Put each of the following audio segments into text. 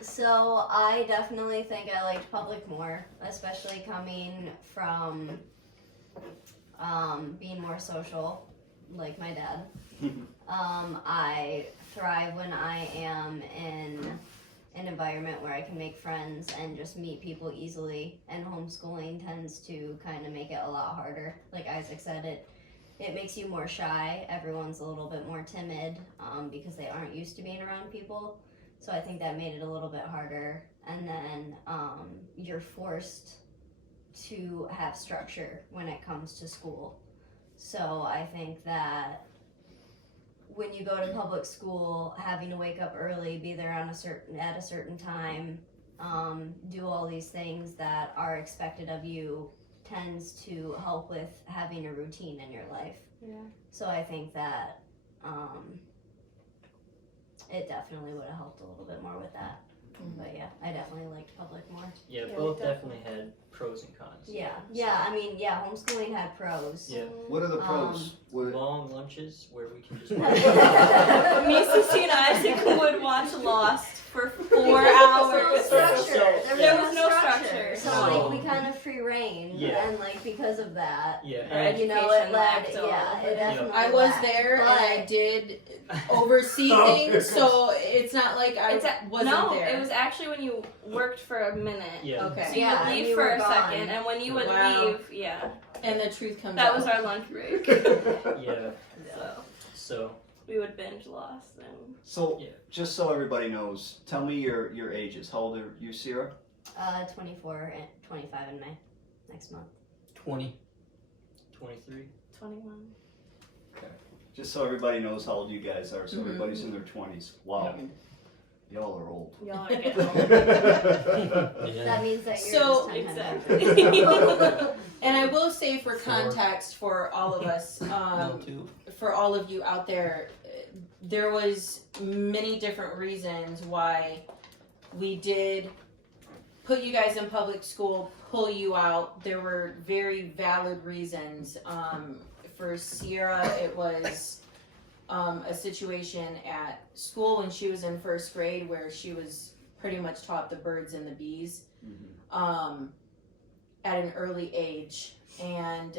So I definitely think I liked public more, especially coming from being more social, like my dad. I thrive when I am in an environment where I can make friends and just meet people easily, and homeschooling tends to kind of make it a lot harder. Like Isaac said, it makes you more shy. Everyone's a little bit more timid because they aren't used to being around people. So I think that made it a little bit harder. And then you're forced to have structure when it comes to school. So I think that when you go to public school, having to wake up early, be there at a certain time, do all these things that are expected of you tends to help with having a routine in your life. Yeah. So I think that it definitely would have helped a little bit more with that. But yeah, I definitely liked public more. Yeah, both definitely had pros and cons. Yeah, I mean, homeschooling had pros. Yeah. What are the pros? Long lunches where we can just Me, Susie, and Isaac would watch Lost for 4 hours. There was no structure. So No. like we kind of free reign, Yeah. and like because of that, Yeah. Right. you know, Education it led. lacked a Yeah, little it bit. definitely. I was lacked. there and I But- did oversee things, so it's not like I wasn't no, there. it was actually when you worked for a minute. Yeah. Okay. So you Yeah, would and leave you for were a gone. second, and when you would Wow. leave, yeah, And the truth comes that out. was our lunch break. Yeah. So So we would binge Lost and So, Yeah. just so everybody knows, tell me your ages. How old are you, Sierra? 24 and 25 in May, next month. 20. 21. 21. Just so everybody knows how old you guys are. So everybody's in their 20s. Wow. Y'all are old. Y'all are getting old. Yeah. That means that you're So- just 10 times Exactly. younger. And I will say for 4. context for all of us, No, 2. for all of you out there, there was many different reasons why we did put you guys in public school, pull you out. There were very valid reasons. For Sierra, it was a situation at school when she was in first grade where she was pretty much taught the birds and the bees at an early age. And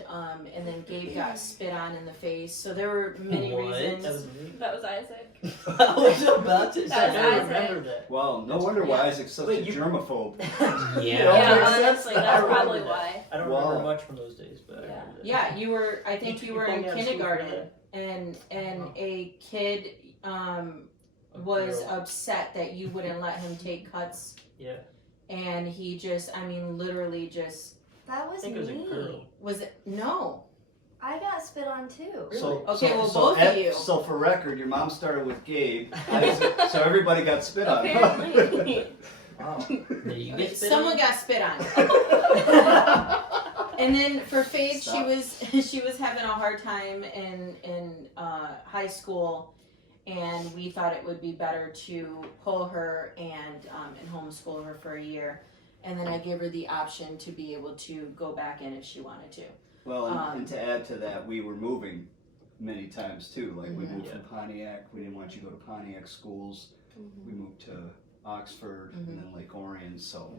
then Gabe got spit on in the face. So there were many What? reasons. that was me. That was Isaac. I was about to That say. was I Isaac. remember that. Wow, no wonder why Isaac's such Wait, a you- germaphobe. Yeah. Yeah, makes sense. honestly, I that's remember probably that. why. I don't Wow. remember much from those days, but I Yeah. remember that. Yeah, you were. I think you were pulled in me out of school for kindergarten, that. and Wow. a kid A was girl. upset that you wouldn't let him take cuts, Yeah. and he just, I mean, literally just That was I think it was a me. girl. was it? No. I got spit on too. So, Okay, well, so both of you. So for record, your mom started with Gabe, Isaac, so everybody got spit on. Apparently. Wow. Did you get spit Someone on? got spit on. And then for Faith, Stop. she was having a hard time in high school, and we thought it would be better to pull her and homeschool her for a year, and then I gave her the option to be able to go back in if she wanted to. Well, and to add to that, we were moving many times too. Like we moved Yeah. from Pontiac. We didn't want you to go to Pontiac schools. We moved to Oxford and then Lake Orion. So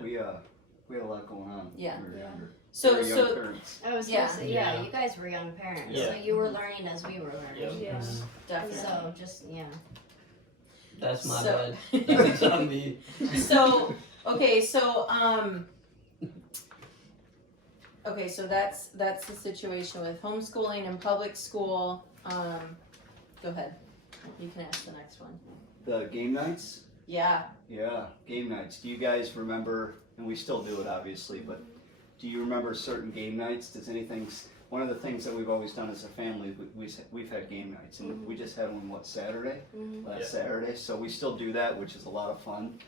we had a lot going on Yeah. when we were younger. So We were young parents. I was Yeah. gonna say, Yeah. you guys were young parents, Yeah. so you were learning as we were learning. Yeah. Yeah. definitely. So just That's my So- bad. That's on me. So so that's the situation with homeschooling and public school. Go ahead. You can ask the next one. The game nights. Yeah. Yeah, game nights. Do you guys remember? And we still do it, obviously. But do you remember certain game nights? Does anything? One of the things that we've always done as a family, we've had game nights, and we just had one Saturday, last Yeah. Saturday. So we still do that, which is a lot of fun.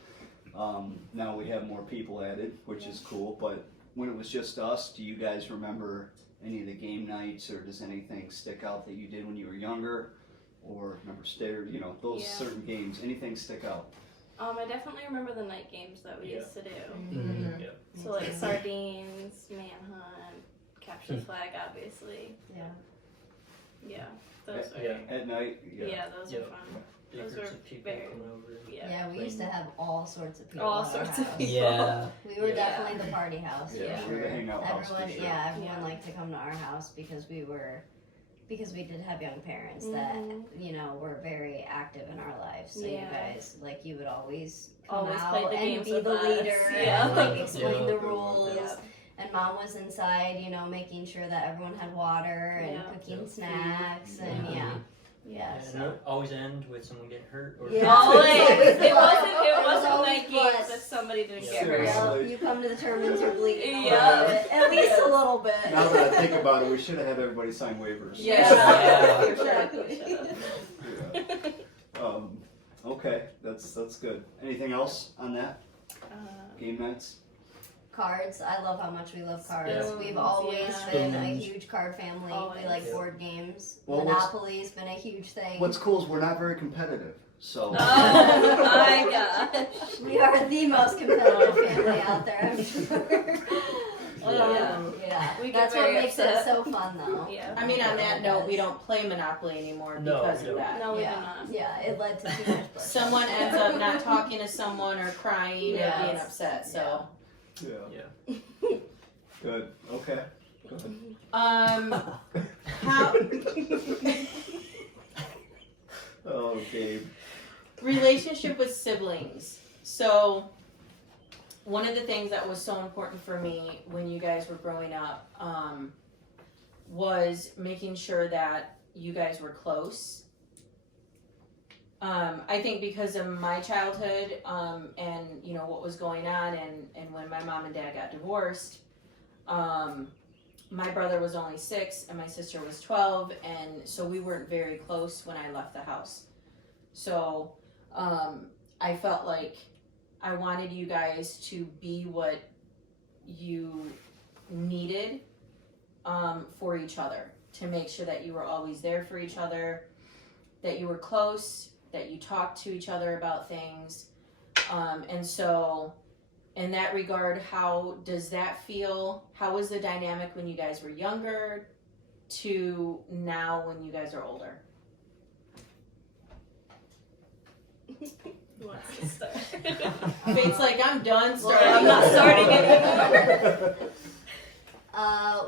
Now we have more people added, which is cool. But when it was just us, do you guys remember any of the game nights, or does anything stick out that you did when you were younger, or remember stairs? You know, those Yeah. certain games. Anything stick out? I definitely remember the night games that we Yeah. used to do. Mhm. Yeah. So like sardines, manhunt, capture the flag, obviously. Yeah. Yeah, those At, were. at night. Yeah, those Yeah. were fun. Big Those groups were of people very- coming over. Yeah. Yeah, we used to have all sorts of people All at our sorts of house. people. Yeah. We were Yeah. definitely the party house. Yeah, for we were the sure. hangout house for Everyone, sure. yeah, everyone Yeah. liked to come to our house because we did have young parents that were very active in our lives. So you Yeah. guys, like, you would always come Always out play the and games be with the us. leader Yeah. and like explain Yeah. the rules. Yeah. And mom was inside, making sure that everyone had water and Yeah. cooking Yeah. snacks and yeah. And So. it always end with someone getting hurt. Or Yeah. Always. It It was wasn't always like games fun. if somebody didn't get Seriously. hurt. Yep, you come to the Turmans, you're bleeding a Yeah. little bit. At least a little bit. Now that I think about it, we should have had everybody sign waivers. Yeah. Exactly. Yeah. Okay, that's good. Anything else on that? Game nights? Cards. I love how much we love cards. Yeah. We've always Yeah. been a Spoons. huge card family. Always. We like Yeah. board games. Well, Monopoly's been a huge thing. What's cool is we're not very competitive, so. Oh my gosh. We are the most competitive family out there, I'm sure. Yeah. Yeah. We get That's what very makes upset. it so fun, though. Yeah. I mean, on that note, we don't play Monopoly anymore No, because we of don't. that. No, we do Yeah. not. Yeah, it led to too much bloodshed. Someone ends up not talking to someone or crying or being Yes. upset. So, Yeah. Good. Okay. Good. how Oh, Gabe. relationship with siblings. So, one of the things that was so important for me when you guys were growing up was making sure that you guys were close. I think because of my childhood and what was going on and when my mom and dad got divorced, my brother was only 6 and my sister was 12, and so we weren't very close when I left the house. So I felt like I wanted you guys to be what you needed for each other, to make sure that you were always there for each other, that you were close, that you talked to each other about things. And so in that regard, how does that feel? How was the dynamic when you guys were younger to now when you guys are older? Who wants to start? Fate's like, I'm done Well, starting. I'm not starting anymore.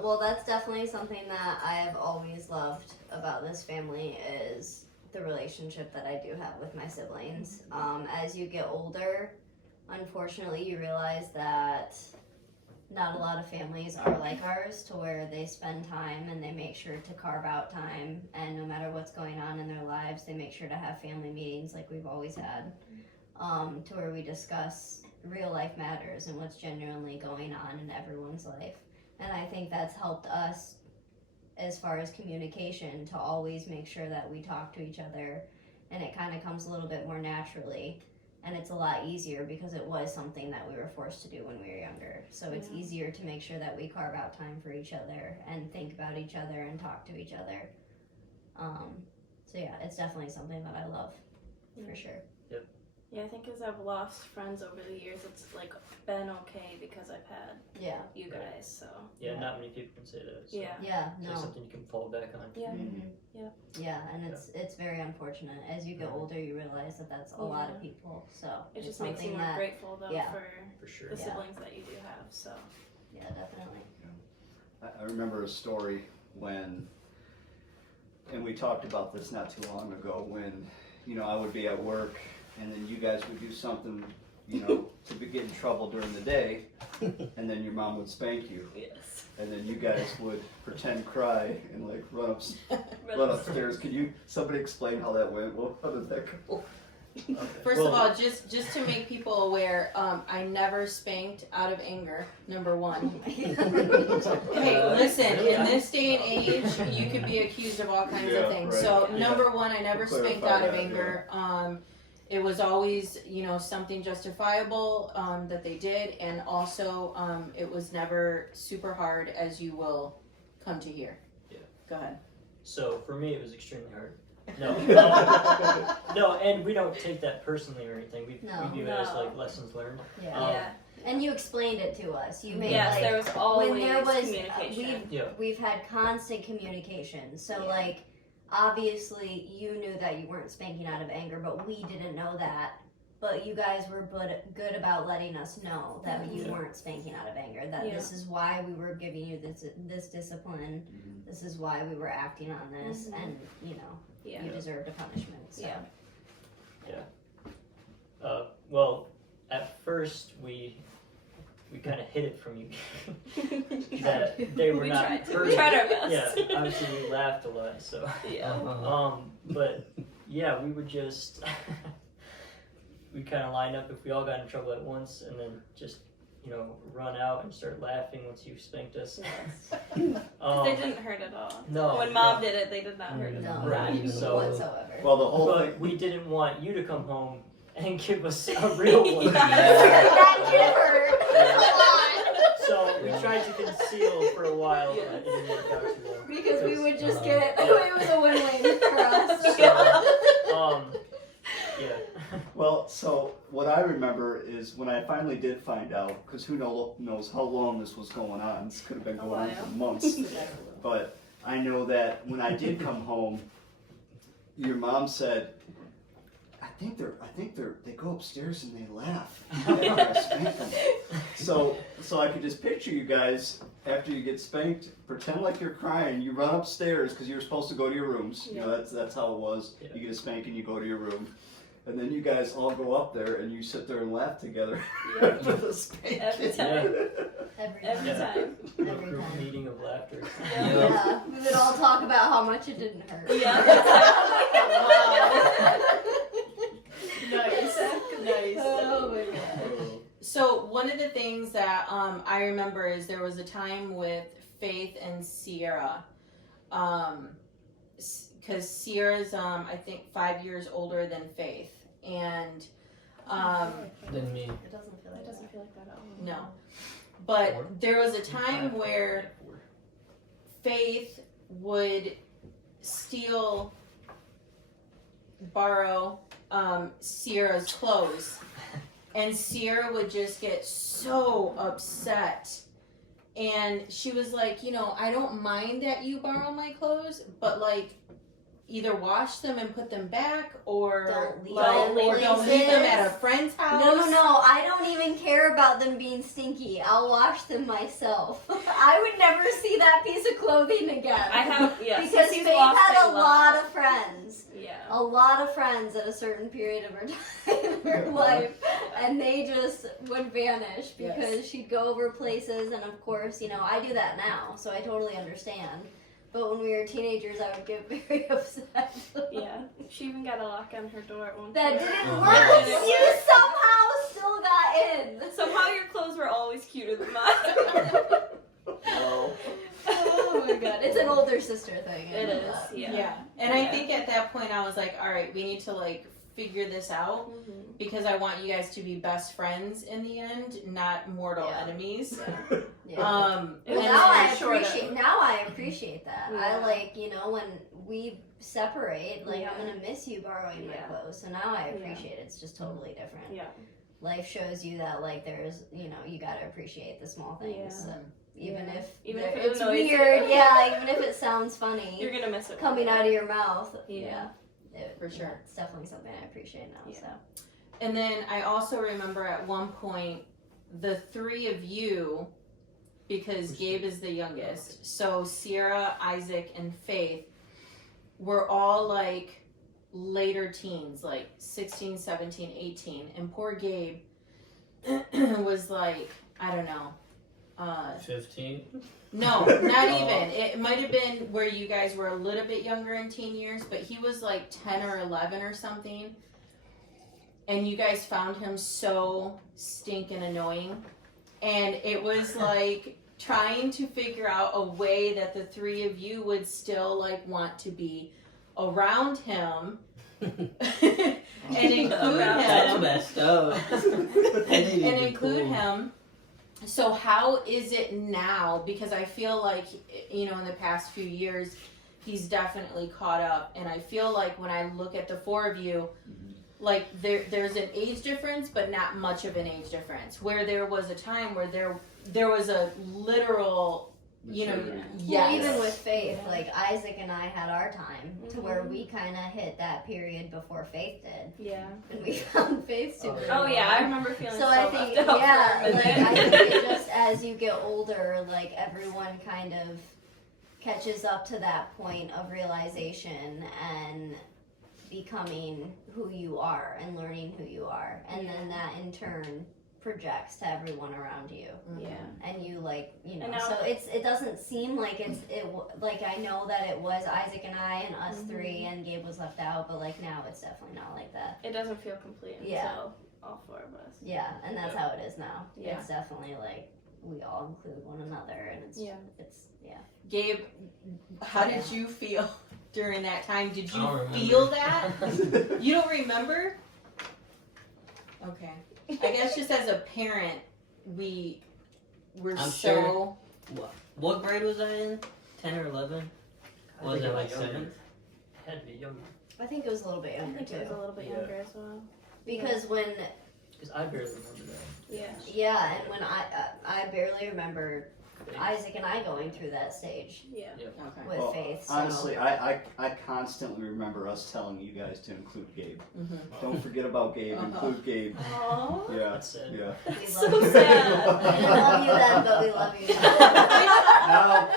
Well, that's definitely something that I have always loved about this family is the relationship that I do have with my siblings. As you get older, unfortunately, you realize that not a lot of families are like ours, to where they spend time and they make sure to carve out time, and no matter what's going on in their lives, they make sure to have family meetings like we've always had, to where we discuss real life matters and what's genuinely going on in everyone's life. And I think that's helped us as far as communication, to always make sure that we talk to each other, and it kind of comes a little bit more naturally. And it's a lot easier because it was something that we were forced to do when we were younger. So it's easier to make sure that we carve out time for each other and think about each other and talk to each other. So yeah, it's definitely something that I love, for sure. Yeah, I think as I've lost friends over the years, it's like been okay because I've had Yeah, you guys. So Yeah, not many people can say that. So yeah, yeah, It's no. like something you can fall back on. yeah. Mhm. Yeah. Yeah, and it's very unfortunate. As you get older, you realize that that's a lot of people. So It it's just makes you something more that, grateful though yeah. For sure. for the Yeah. siblings that you do have. So yeah, definitely. I remember a story when, and we talked about this not too long ago, when, I would be at work and then you guys would do something, to get in trouble during the day, and then your mom would spank you, yes. and then you guys would pretend cry and like run upstairs. Could somebody explain how that went? Well, how did that go? First of all, just to make people aware, I never spanked out of anger, number one. Hey, listen, in this day and age, you could be accused of all kinds Yeah, of things. right. So, Yeah. number one, I never We'll spanked clarify out of that, anger. It was always, something justifiable that they did, and also it was never super hard, as you will come to hear. Yeah. Go ahead. So for me, it was extremely hard. No, no, and we don't take that personally or anything. We view it as No. like lessons learned. Yeah. Yeah. And you explained it to us. You made Yes, like there was always when there was communication. we've had constant communication. So Yeah. like obviously you knew that you weren't spanking out of anger, but we didn't know that but you guys were good about letting us know that you Yeah. weren't spanking out of anger. That Yeah. this is why we were giving you this discipline. Mhm. This is why we were acting on this, and you know Yeah. you deserved a punishment. So. Yeah. Well, at first we kind of hid it from you that they were We not tried. perfect. We tried our best. Yeah, obviously we laughed a lot. So, Yeah. but yeah, we would just we kind of line up if we all got in trouble at once, and then just run out and start laughing once you spanked us. They didn't hurt at all. No. When Mom did it, they did not hurt at No, all. Right, Not even so- whatsoever. Well, the whole But thing. we didn't want you to come home and give us a real one. That did hurt. So we tried to conceal for a while, but it didn't work out too well. Because we would just Uh-huh. get it was a win-win for us. Yeah. Well, so what I remember is when I finally did find out, because who knows how long this was going on. This could have been going on for months. But I know that when I did come home, your mom said, I think they go upstairs and they laugh after I spank them. So I could just picture you guys after you get spanked, pretend like you're crying. You run upstairs because you were supposed to go to your rooms. You know, that's how it was. Yeah. You get a spanking, you go to your room. And then you guys all go up there and you sit there and laugh together after the spanking. Every time. Every Every Yeah. time. A Every group time. meeting of laughter. Yeah, we would all talk about how much it didn't hurt. Yeah. Nice. Nice. Oh my god. So one of the things that I remember is there was a time with Faith and Sierra, because Sierra's I think 5 years older than Faith, and Than me. It doesn't feel like It doesn't feel like that at all. no, but Four? there was a time where Faith would borrow Sierra's clothes, and Sierra would just get so upset, and she was like, I don't mind that you borrow my clothes, but like either wash them and put them back, or Don't leave like, them or don't leave them at a friend's house. No, I don't even care about them being stinky. I'll wash them myself. I would never see that piece of clothing again. I have, yeah. Because Sissy's Faith lost had a a lot of friends. Yeah. A lot of friends at a certain period of her time in her life, and they just would vanish because she'd go over places, and of course, I do that now, so I totally understand. But when we were teenagers, I would get very upset. Yeah. She even got a lock on her door at one point. That didn't Oh. work. Didn't You work. somehow still got in. Somehow your clothes were always cuter than mine. Well, Oh my god, it's an older sister thing. I It know is, that. yeah. And I think at that point I was like, all right, we need to like figure this out, Mhm. because I want you guys to be best friends in the end, not mortal Yeah. enemies. Yeah. Well, Well, And now I appreciate that. I Yeah. like, when we separate, like I'm Yeah. gonna miss you borrowing my Yeah. clothes. So now I Yeah. appreciate it. It's just totally different. Yeah. Life shows you that like there's, you gotta appreciate the small things. Yeah. So even Yeah. if Even there- if it it's annoys weird, you. yeah, even if it sounds funny You're gonna miss it. coming out of your mouth, Yeah. For sure. it's definitely something I appreciate now. Yeah. So And then I also remember at one point the three of you, because Gabe is the youngest, so Sierra, Isaac, and Faith were all like later teens, like 16, 17, 18. And poor Gabe was like, I don't know. 15. No, not even. It might have been where you guys were a little bit younger in teen years, but he was like 10 or 11 or something. And you guys found him so stinking annoying. And it was like trying to figure out a way that the three of you would still like want to be around him and include That's him. messed up. And include him. So how is it now? Because I feel like, in the past few years, he's definitely caught up. And I feel like when I look at the four of you, like there's an age difference, but not much of an age difference. Where there was a time where there was a literal you know, Maturity. Well, yes. even with Faith, like Isaac and I had our time to where we kind of hit that period before Faith did, Yeah. and we found Faith super. Oh yeah, I remember feeling So so I think, left out yeah, for a like minute. I think it just as you get older, like everyone kind of catches up to that point of realization and becoming who you are and learning who you are, and then that in turn projects to everyone around you, yeah. and you like, you know. And now- So it doesn't seem like like I know that it was Isaac and I and us three, and Gabe was left out, but like now it's definitely not like that. It doesn't feel complete until Yeah. all four of us. Yeah, and that's how it is now. Yeah. It's definitely like we all include one another, and it's Yeah. Gabe, how did you feel during that time? Did I you don't remember. feel that? You don't remember? Okay. I guess just as a parent, we were I'm so. What grade was I in? 10 or 11? I Was think it like younger. 7th? Had to be younger I think it was a little bit I younger think it was too, a little bit Yeah. younger as well. because when because I barely remember that. Yeah. and when I barely remember Isaac and I going through that stage Yeah. Okay. with Well, Faith. So. Honestly, I constantly remember us telling you guys to include Gabe. Mm-hmm. Don't forget about Gabe. Include Gabe. Aww. Yeah, That's sad. yeah. we So love you. sad. We didn't love you then, but we love you now.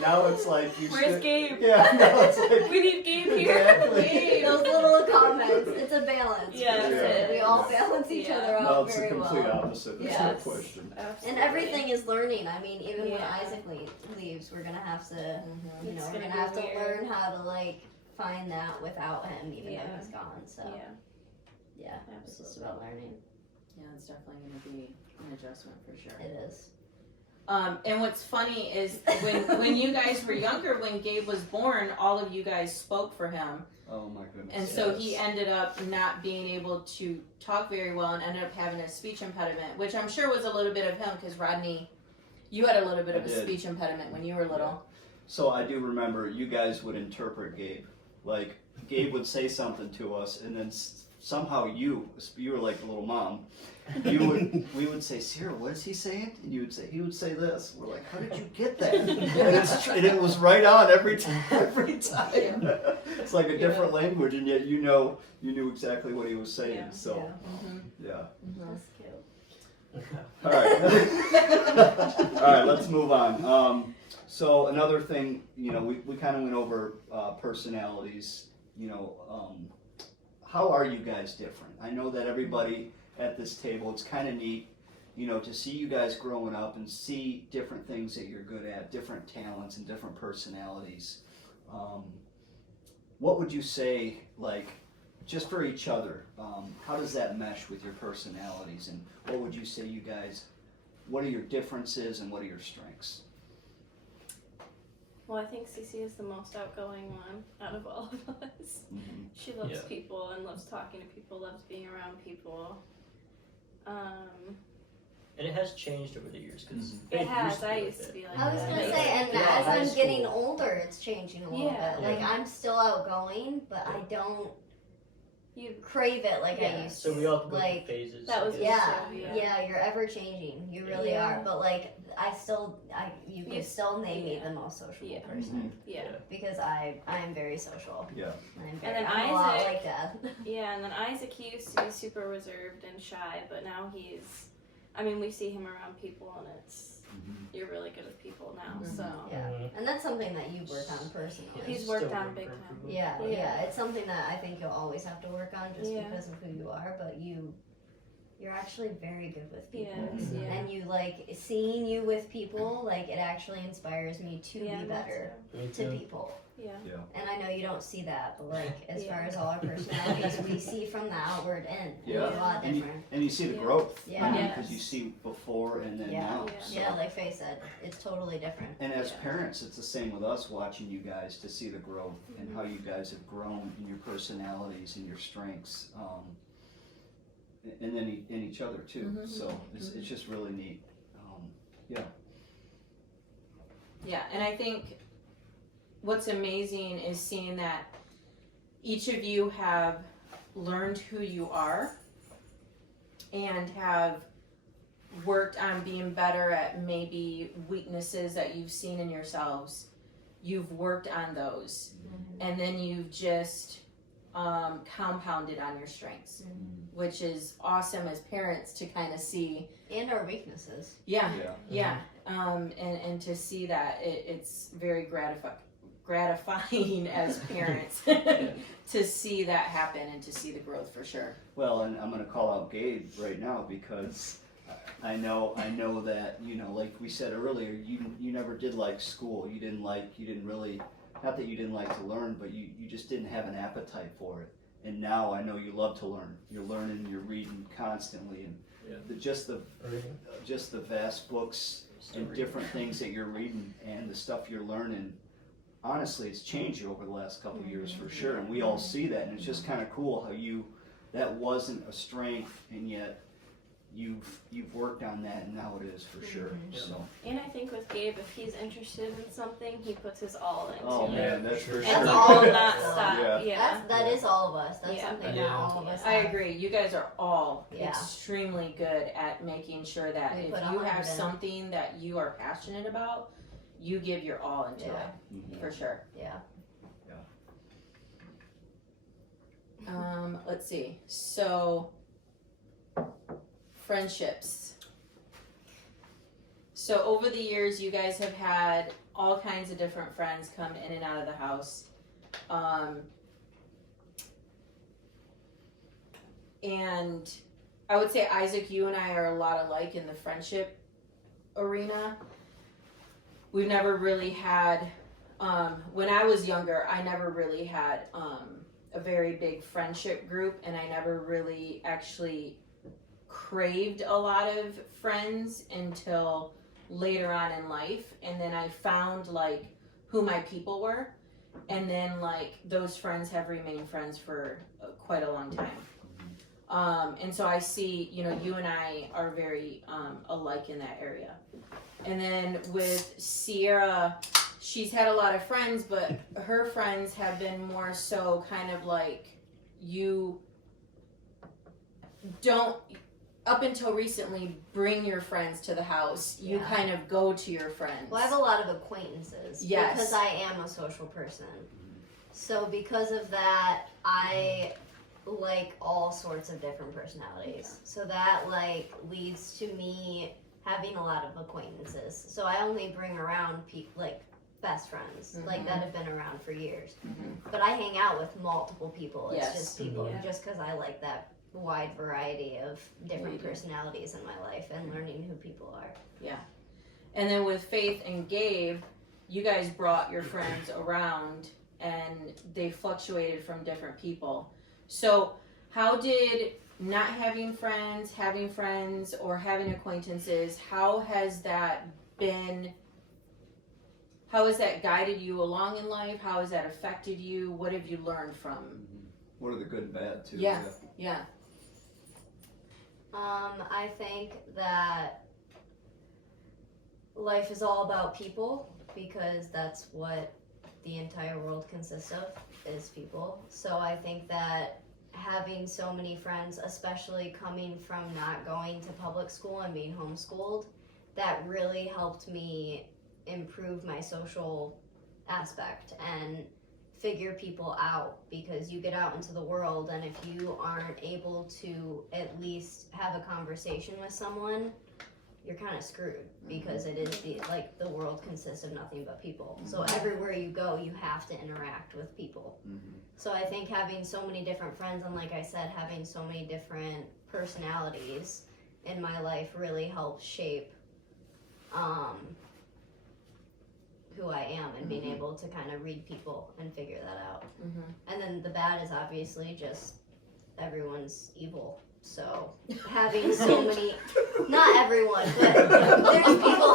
Now it's like you. Where's should- Gabe? Yeah, now it's like. We need Gabe here. Exactly. Those little comments, it's a balance. Yeah, it We is. all balance each Yeah. other out No, it's the very complete well. opposite. There's Yeah. no question. Absolutely. And everything is learning. I mean, even when Yeah. Isaac leaves, we're gonna have to, Mm-hmm. you know, It's we're gonna gonna be have to weird. learn how to like find that without him, even Yeah. though he's gone. So Yeah. yeah, it's just Absolutely. about learning. Yeah, it's definitely going to be an adjustment for sure. It is. And what's funny is when you guys were younger, when Gabe was born, all of you guys spoke for him. Oh my goodness. And so yes. he ended up not being able to talk very well and ended up having a speech impediment, which I'm sure was a little bit of him because Rodney, you had a little bit I of a did. speech impediment when you were little. So I do remember you guys would interpret Gabe. Like Gabe would say something to us, and then somehow you were like the little mom. We would say, Sarah, what is he saying? And he would say this. We're like, how did you get that? and it was right on every time. It's like a different language, and yet you knew exactly what he was saying. Yeah. So Mm-hmm. yeah. That's cute. All right. All right, let's move on. So another thing, you know, we kind of went over personalities. You know, how are you guys different? I know that everybody at this table, it's kind of neat, you know, to see you guys growing up and see different things that you're good at, different talents and different personalities. What would you say, like, just for each other, how does that mesh with your personalities, and what would you say you guys, what are your differences and what are your strengths? Well, I think Cece is the most outgoing one out of all of us. Mm-hmm. She loves Yeah. people and loves talking to people, loves being around people. And it has changed over the years because It has. I used to be like I was that. gonna Yeah. say, and Yeah, as high I'm getting school. older, it's changing a little Yeah. bit. Like I'm still outgoing, but I don't You, crave it like I Yeah. used to. So we all go like through phases. That was- I guess. yeah, Yeah. you're ever changing. You really Yeah. are. But like you can You- still name me yeah. the most sociable Yeah. person yeah. because I am very social. Yeah. I'm then I'm a lot Isaac- like Dad. Yeah, and then Isaac, he used to be super reserved and shy, but now we see him around people and you're really good with people now, so. Yeah. Mhm. And that's something that you work on personally. Yeah, He's still worked room on for big time. improvement. Yeah, Yeah. yeah, it's something that I think you'll always have to work on just Yeah. because of who you are, but you're actually very good with people. Yes, yeah. And you like seeing you with people, like it actually inspires me to Yeah, be me better Me to too. people. Yeah. And I know you don't see that, but like as Yeah. far as all our personalities, we see from the outward in. Yeah. It's a lot And different. you see the Yeah. growth. Yeah. Yes. Because you see before and then Yeah. now. Yeah. So. Yeah, like Faye said, it's totally different. And as Yeah. parents, it's the same with us watching you guys to see the growth and how you guys have grown in your personalities and your strengths, and then in each other too. Mhm. So it's just really neat. Yeah, and I think what's amazing is seeing that each of you have learned who you are and have worked on being better at maybe weaknesses that you've seen in yourselves. You've worked on those, and then you've just compounded on your strengths, which is awesome as parents to kind of see. And our weaknesses. Yeah. And to see that it's very gratifying as parents to see that happen and to see the growth for sure. Well, and I'm going to call out Gabe right now because I know that, you know, like we said earlier, you never did like school. You didn't really, not that you didn't like to learn, but you just didn't have an appetite for it. And now I know you love to learn. You're learning, you're reading constantly, and just the vast books and different things that you're reading and the stuff you're learning. Honestly, it's changed you over the last couple of years for sure, and we all see that. And it's just kind of cool how that wasn't a strength, and yet you've worked on that, and now it is for sure. So. And I think with Gabe, if he's interested in something, he puts his all into Oh it. man, that's for That's sure. He all will of not us. stop. Yeah. That is all of us. That's Yeah. something Yeah. that all of us I have. agree. You guys are all Yeah. extremely good at making sure that We if put you 100 have in. something that you are passionate about, you give your all into Yeah. it, for sure. Yeah. Let's see. So, friendships. So over the years, you guys have had all kinds of different friends come in and out of the house. And I would say, Isaac, you and I are a lot alike in the friendship arena. We've never really had, when I was younger, I never really had a very big friendship group, and I never really actually craved a lot of friends until later on in life. And then I found like who my people were, and then like those friends have remained friends for quite a long time. And so I see, you know, you and I are very alike in that area. And then with Sierra, she's had a lot of friends, but her friends have been more so kind of like, you don't, up until recently, bring your friends to the house. You Yeah. kind of go to your friends. Well, I have a lot of acquaintances. Yes. Because I am a social person. So because of that, I like all sorts of different personalities. So that like leads to me having a lot of acquaintances. So I only bring around people like best friends, like that have been around for years. But I hang out with multiple people. It's Yes. just people, Yeah. just because I like that wide variety of different We do. personalities in my life and learning who people are. And then with Faith and Gabe, you guys brought your friends around, and they fluctuated from different people. So how did not having friends, or having acquaintances, how has that guided you along in life? How has that affected you? What have you learned from? What are the good and bad too? Yeah. Yeah. I think that life is all about people, because that's what the entire world consists of, is people. So I think that having so many friends, especially coming from not going to public school and being homeschooled, that really helped me improve my social aspect and figure people out, because you get out into the world, and if you aren't able to at least have a conversation with someone, you're kind of screwed, because it is the world consists of nothing but people. So everywhere you go, you have to interact with people. So I think having so many different friends, and like I said, having so many different personalities in my life really helps shape who I am, and being able to kind of read people and figure that out. And then the bad is obviously just everyone's evil. So having so many, not everyone, but there's people.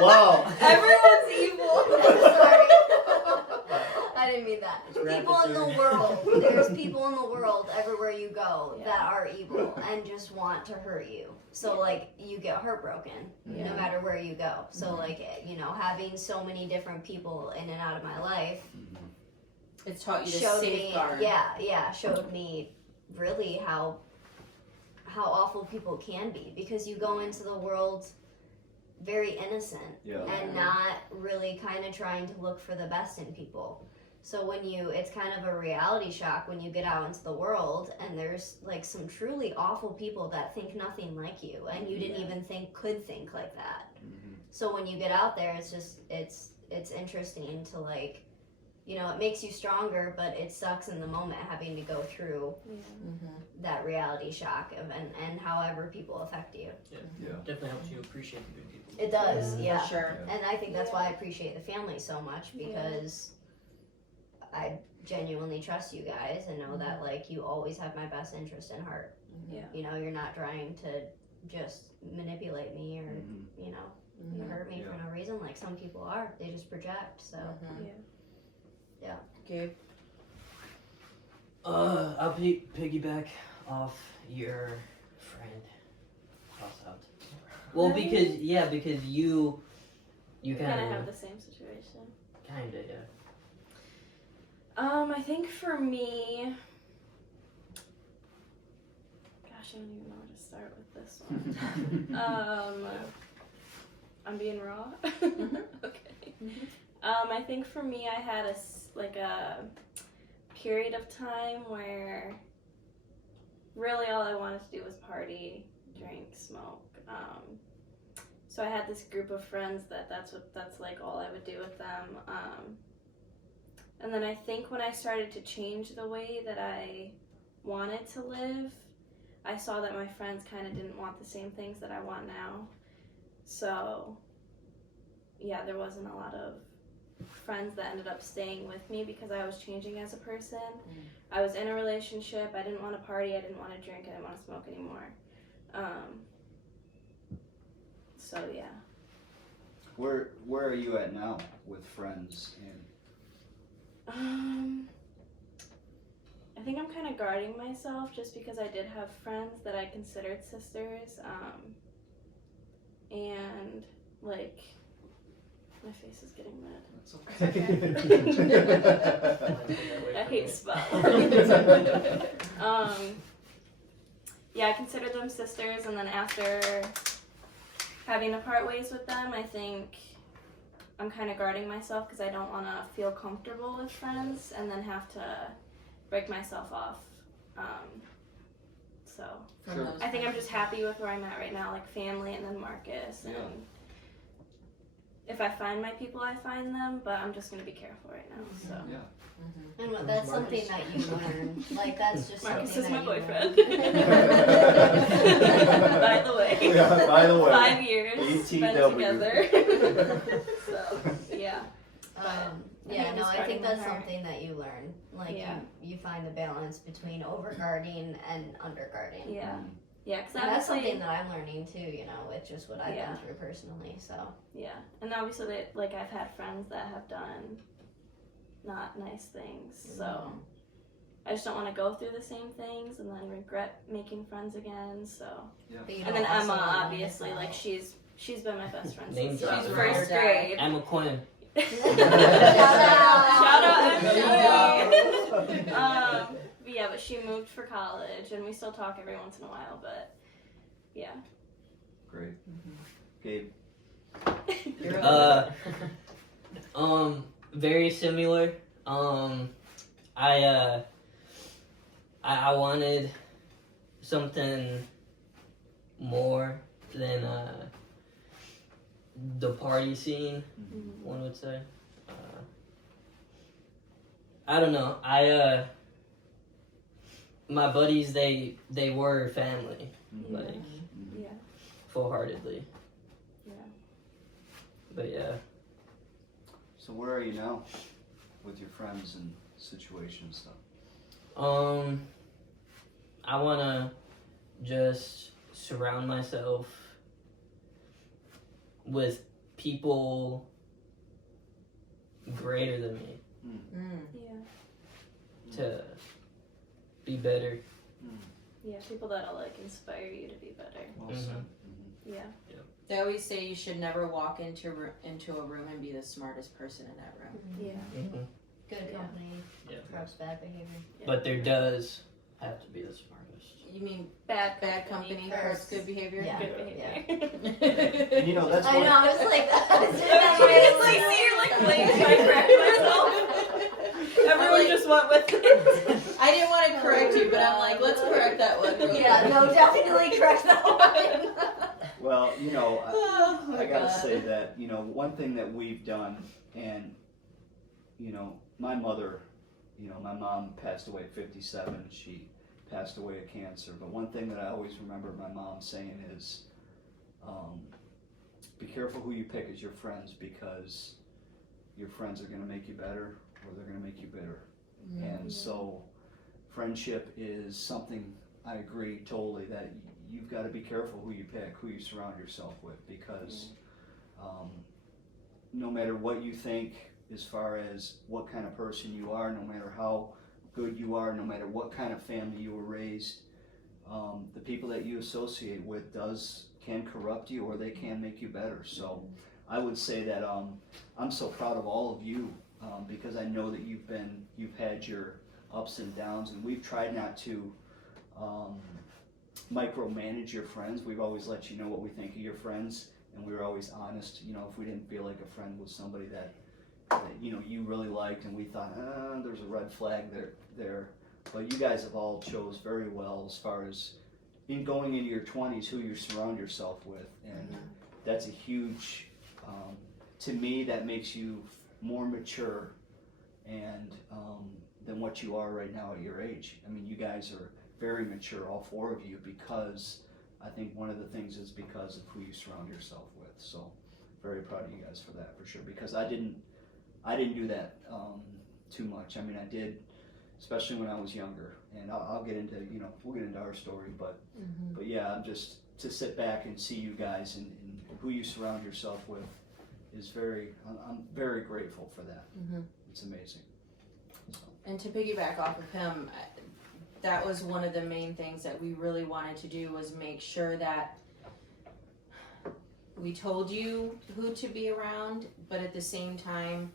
Wow. Everyone's evil. Sorry. I didn't mean that. It's rapid People in the fire. world, there's people in the world everywhere you go that are evil and just want to hurt you. So like you get heartbroken no matter where you go. So like, you know, having so many different people in and out of my life It's taught you to showed me, safeguard. showed me really how how awful people can be, because you go into the world very innocent Yeah. and not really kind of trying to look for the best in people. So it's kind of a reality shock when you get out into the world and there's like some truly awful people that think nothing like you and you didn't even think could think like that. Mm-hmm. So when you get out there, it's just it's interesting to like, you know, it makes you stronger, but it sucks in the moment having to go through that reality shock of and however people affect you. Yeah. Definitely helps you appreciate the good people. It does, yeah. For sure. And I think that's why I appreciate the family so much, because I genuinely trust you guys and know that like you always have my best interest in heart. Yeah. You know, you're not trying to just manipulate me or you know, hurt me for no reason like some people are. They just project. So Gabe? I'll piggyback off your friend. Toss out. Well, Really? because you kind kind of have of the same situation. yeah. I think for me, gosh, I don't even know where to start with this one. I'm being raw. Okay. I think for me, I had a period of time where really all I wanted to do was party, drink, smoke. So I had this group of friends that's like all I would do with them. And then I think when I started to change the way that I wanted to live, I saw that my friends kind of didn't want the same things that I want now. So, yeah, there wasn't a lot of friends that ended up staying with me because I was changing as a person. I was in a relationship. I didn't want to party. I didn't want to drink. I didn't want to smoke anymore. So, yeah. Where are you at now with friends? And I think I'm kind of guarding myself just because I did have friends that I considered sisters. And, like, my face is getting red. that's okay. I hate spells. Yeah, I considered them sisters, and then after having to part ways with them, I think I'm kind of guarding myself because I don't want to feel comfortable with friends and then have to break myself off. So Sure. I think I'm just happy with where I'm at right now, like family and then Marcus. And if I find my people, I find them, but I'm just going to be careful right now. So. Yeah. and that's something that you learn. Like that's just Marcus something is my that you boyfriend. learn. By the way. Yeah, by the way. 5 years. Been BTW. together. So, yeah. Yeah, no, I think starting that's with her. something that you learn. Like you find the balance between overguarding and underguarding. Yeah. Yeah, because And that's something that I'm learning too, you know, with just what I've been through personally. So Yeah, and obviously, like I've had friends that have done not nice things, so I just don't want to go through the same things and then regret making friends again. So, But you and then don't also Emma, wanna obviously, miss like out. she's been my best friend Name since drop. she's She's first ride or grade. Emma Quinn. Shout out Shout Emily. But yeah, but she moved for college, and we still talk every once in a while. But yeah. Great. Gabe. Very similar. I wanted something more than the party scene, one would say. I don't know. My buddies, they were family, like Yeah. full-heartedly. Yeah. But yeah. So where are you now with your friends and situation and stuff? I wanna just surround myself with people greater than me Yeah. to be better. Yeah. People that'll like inspire you to be better. Well said. Yeah. They always say you should never walk into a room and be the smartest person in that room. Yeah. Good company Yeah. corrupts bad behavior. But there does have to be the smartest. You mean Bad company First. first good behavior? Yeah. Good behavior. And you know, that's I one. know, I was like, It's like, see, you're like playing, so I correct myself. Everyone like- just went with it. I didn't want to correct you, but I'm like, let's correct that one. real yeah, quick. no, definitely correct that one. Well, you know, Oh, my I gotta God. say that, you know, one thing that we've done, and, you know, my mother, you know, my mom passed away at 57. She passed away of cancer. But one thing that I always remember my mom saying is, be careful who you pick as your friends, because your friends are gonna make you better or they're gonna make you bitter. And so friendship is something, I agree totally, that you've got to be careful who you pick, who you surround yourself with, because no matter what you think as far as what kind of person you are, no matter how good you are, no matter what kind of family you were raised, the people that you associate with can corrupt you or they can make you better. So I would say that I'm so proud of all of you, because I know that you've had your ups and downs, and we've tried not to micromanage your friends. We've always let you know what we think of your friends, and we were always honest. You know, if we didn't feel like a friend was somebody that you know you really liked, and we thought there's a red flag there. But you guys have all chose very well as far as in going into your 20s who you surround yourself with, and that's a huge. To me, that makes you more mature and than what you are right now at your age. I mean, you guys are very mature, all four of you, because I think one of the things is because of who you surround yourself with. So very proud of you guys for that, for sure, because I didn't do that too much. I mean, I did, especially when I was younger, and I'll get into, you know, we'll get into our story, but yeah, I'm just to sit back and see you guys and who you surround yourself with is I'm very grateful for that. It's amazing. So. And to piggyback off of him, that was one of the main things that we really wanted to do, was make sure that we told you who to be around, but at the same time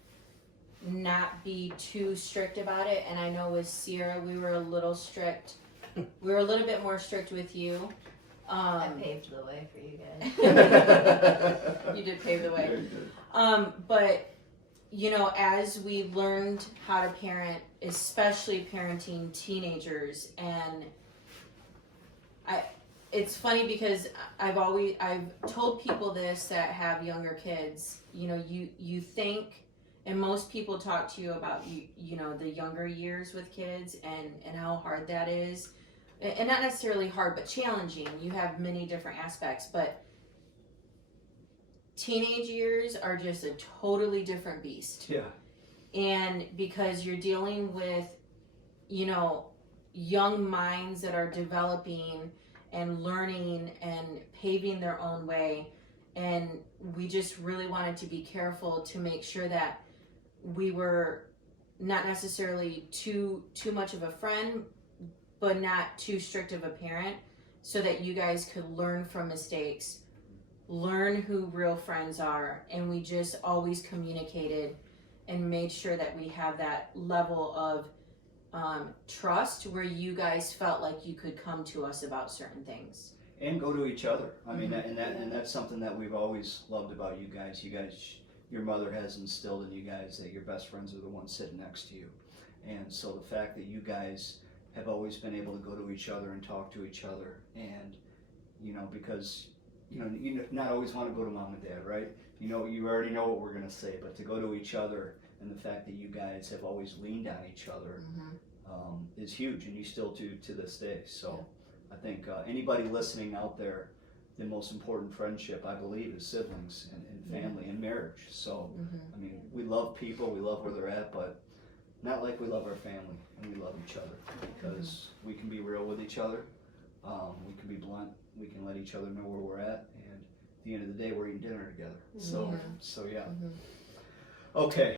not be too strict about it. And I know with Sierra we were a little strict. We were a little bit more strict with you. I paved the way for you guys. You did pave the way. Very good. But you know, as we learned how to parent, especially parenting teenagers, and it's funny because I've told people this that have younger kids, you know, you think, and most people talk to you about you know, the younger years with kids and how hard that is, and not necessarily hard, but challenging. You have many different aspects, but teenage years are just a totally different beast. Yeah. And because you're dealing with, you know, young minds that are developing and learning and paving their own way, and we just really wanted to be careful to make sure that we were not necessarily too much of a friend, but not too strict of a parent, so that you guys could learn from mistakes, learn who real friends are, and we just always communicated and made sure that we have that level of trust where you guys felt like you could come to us about certain things. And go to each other. I mean, and that's something that we've always loved about you guys. You guys, your mother has instilled in you guys that your best friends are the ones sitting next to you. And so the fact that you guys have always been able to go to each other and talk to each other, and, you know, because, you know, you not always want to go to mom and dad, right? You know, you already know what we're going to say, but to go to each other, and the fact that you guys have always leaned on each other is huge, and you still do to this day. So I think anybody listening out there, the most important friendship, I believe, is siblings and family and marriage. So, I mean, we love people, we love where they're at, but not like we love our family, and we love each other, because we can be real with each other, we can be blunt, we can let each other know where we're at, and at the end of the day, we're eating dinner together. So yeah. Okay.